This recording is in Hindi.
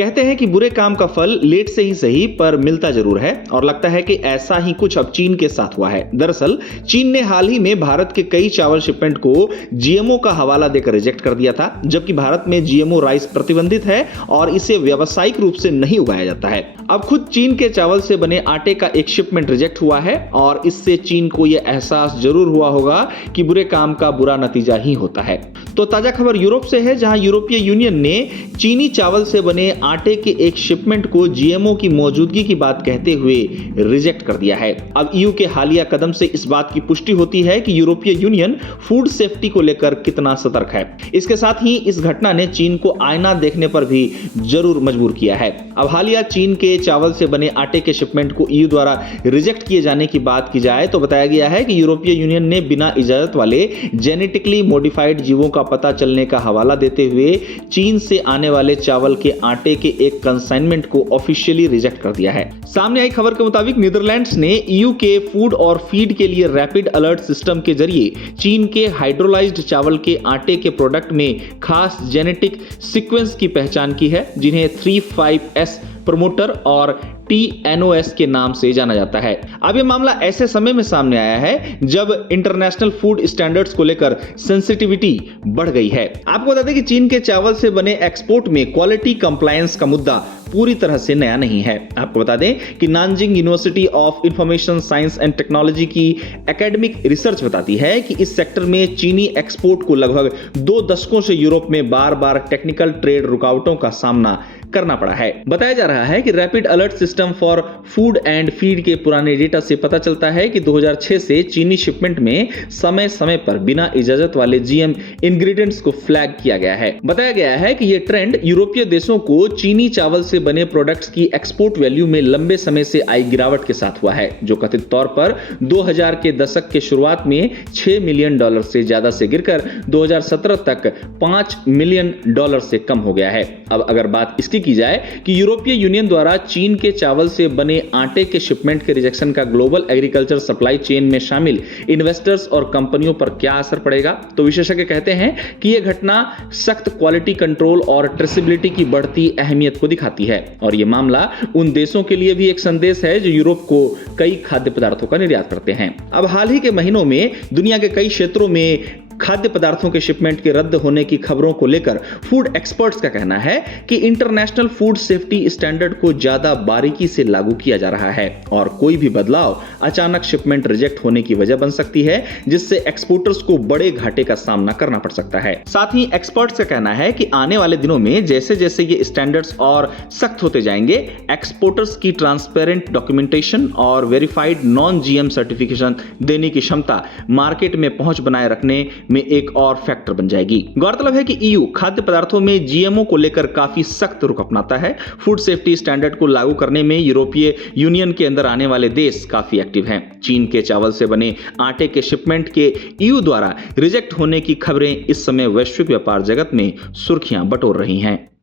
कहते हैं कि बुरे काम का फल लेट से ही सही पर मिलता जरूर है और लगता है कि ऐसा ही कुछ अब चीन के साथ हुआ है। दरअसल चीन ने हाल ही में भारत के कई चावल शिपमेंट को जीएमओ का हवाला देकर रिजेक्ट कर दिया था, जबकि भारत में जीएमओ राइस प्रतिबंधित है और इसे व्यावसायिक रूप से नहीं उगाया जाता है। अब खुद चीन के चावल से बने आटे का एक शिपमेंट रिजेक्ट हुआ है और इससे चीन को यह एहसास जरूर हुआ होगा कि बुरे काम का बुरा नतीजा ही होता है। तो ताजा खबर यूरोप से है, जहां यूरोपीय यूनियन ने चीनी चावल से बने आटे के एक शिपमेंट को जीएमओ की मौजूदगी की बात कहते हुए रिजेक्ट कर दिया है। अब ईयू के हालिया कदम से इस बात की पुष्टि होती है कि यूरोपीय यूनियन फूड सेफ्टी को लेकर कितना सतर्क है। इसके साथ ही इस घटना ने चीन को आईना देखने पर भी जरूर मजबूर किया है। अब हालिया चीन के चावल से बने आटे के शिपमेंट को ईयू द्वारा रिजेक्ट किए जाने की बात की जाए तो बताया गया है कि यूरोपीय यूनियन ने बिना इजाजत वाले जेनेटिकली मॉडिफाइड जीवों का पता चलने का हवाला देते हुए चीन से आने वाले चावल के आटे के एक कंसाइनमेंट को ऑफिशियली रिजेक्ट कर दिया है। सामने आई खबर के मुताबिक नीदरलैंड्स ने ईयू के फूड और फीड के लिए रैपिड अलर्ट सिस्टम के जरिए चीन के हाइड्रोलाइज्ड चावल के आटे के प्रोडक्ट में खास जेनेटिक सीक्वेंस की पहचान की है, जिन्हें 35S प्रमोटर और TNOS के नाम से जाना जाता है। अब यह मामला ऐसे समय में सामने आया है जब इंटरनेशनल फूड स्टैंडर्ड्स को लेकर सेंसिटिविटी बढ़ गई है। आपको बता दें कि चीन के चावल से बने एक्सपोर्ट में क्वालिटी कंप्लायंस का मुद्दा पूरी तरह से नया नहीं है। आपको बता दें कि Nanjing university of information science and technology की एकेडमिक रिसर्च बताती है कि इस सेक्टर में चीनी एक्सपोर्ट को लगभग 2 दशकों से यूरोप में बार-बार टेक्निकल ट्रेड रुकावटों का सामना करना पड़ा है। बताया जा रहा है कि rapid alert system for food and feed के पुराने डेटा से पता चलता है कि 2006 से चीनी शिपमेंट में समय समय पर बिना इजाजत वाले जीएम इंग्रेडिएंट्स को फ्लैग किया गया है। बताया गया है कि यह ट्रेंड यूरोपीय देशों को चीनी चावल से बने प्रोडक्ट्स की एक्सपोर्ट वैल्यू में लंबे समय से आई गिरावट के साथ हुआ है, जो कथित तौर पर 2000 के दशक के शुरुआत में $6 मिलियन से ज्यादा से गिरकर 2017 तक $5 मिलियन से कम हो गया है। अब अगर बात इसकी की जाए कि यूरोपीय यूनियन द्वारा चीन के चावल से बने आटे के शिपमेंट के रिजेक्शन का ग्लोबल एग्रीकल्चर सप्लाई चेन में शामिल इन्वेस्टर्स और कंपनियों पर क्या असर पड़ेगा, तो विशेषज्ञ कहते हैं कि यह घटना सख्त क्वालिटी कंट्रोल और ट्रेसेबिलिटी की बढ़ती अहमियत को दिखाती है और यह मामला उन देशों के लिए भी एक संदेश है जो यूरोप को कई खाद्य पदार्थों का निर्यात करते हैं। अब हाल ही के महीनों में दुनिया के कई क्षेत्रों में खाद्य पदार्थों के शिपमेंट के रद्द होने की खबरों को लेकर फूड एक्सपर्ट्स का कहना है कि इंटरनेशनल फूड सेफ्टी स्टैंडर्ड को ज्यादा बारीकी से लागू किया जा रहा है और कोई भी बदलाव अचानक शिपमेंट रिजेक्ट होने की वजह बन सकती है, जिससे एक्सपोर्टर्स को बड़े घाटे का सामना करना पड़ सकता है। साथ ही एक्सपर्ट्स का कहना है कि आने वाले दिनों में जैसे जैसे ये स्टैंडर्ड्स और सख्त होते जाएंगे, एक्सपोर्टर्स की ट्रांसपेरेंट डॉक्यूमेंटेशन और वेरीफाइड नॉन जीएम सर्टिफिकेशन देने की क्षमता मार्केट में पहुंच बनाए रखने में एक और फैक्टर बन जाएगी। गौरतलब है कि ईयू खाद्य पदार्थों में जीएमओ को लेकर काफी सख्त रुख अपनाता है। फूड सेफ्टी स्टैंडर्ड को लागू करने में यूरोपीय यूनियन के अंदर आने वाले देश काफी एक्टिव हैं। चीन के चावल से बने आटे के शिपमेंट के ईयू द्वारा रिजेक्ट होने की खबरें इस समय वैश्विक व्यापार जगत में सुर्खियां बटोर रही हैं।